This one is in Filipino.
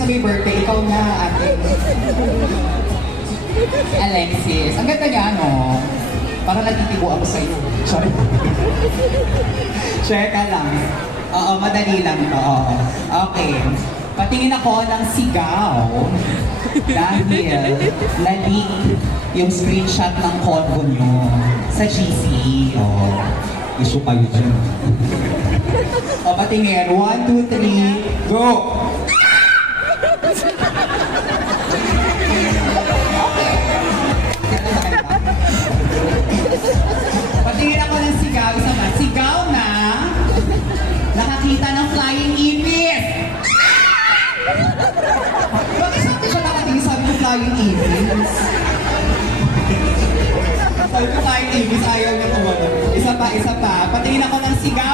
na may birthday, ikaw na, ate. Alexis. Ang ganda niya, no? Parang natitibo ako sa'yo. Sorry. Share ka lang. Oo, madali lang to. Oo. Okay. Patingin ako ng sigaw dahil na-leak yung screenshot ng convo nyo sa GC. Oh, issue kayo dyan. O, patingin. 1, 2, 3, go! Patingin ako ng sigaw. Isa ba? Sigaw na nakakita ng flying ipis! Bakit sabi siya nakatingin? Sabi ko flying ipis. Sabi ko flying ipis, ayaw niya kumano. Isa pa, isa pa. Patingin ako ng sigaw.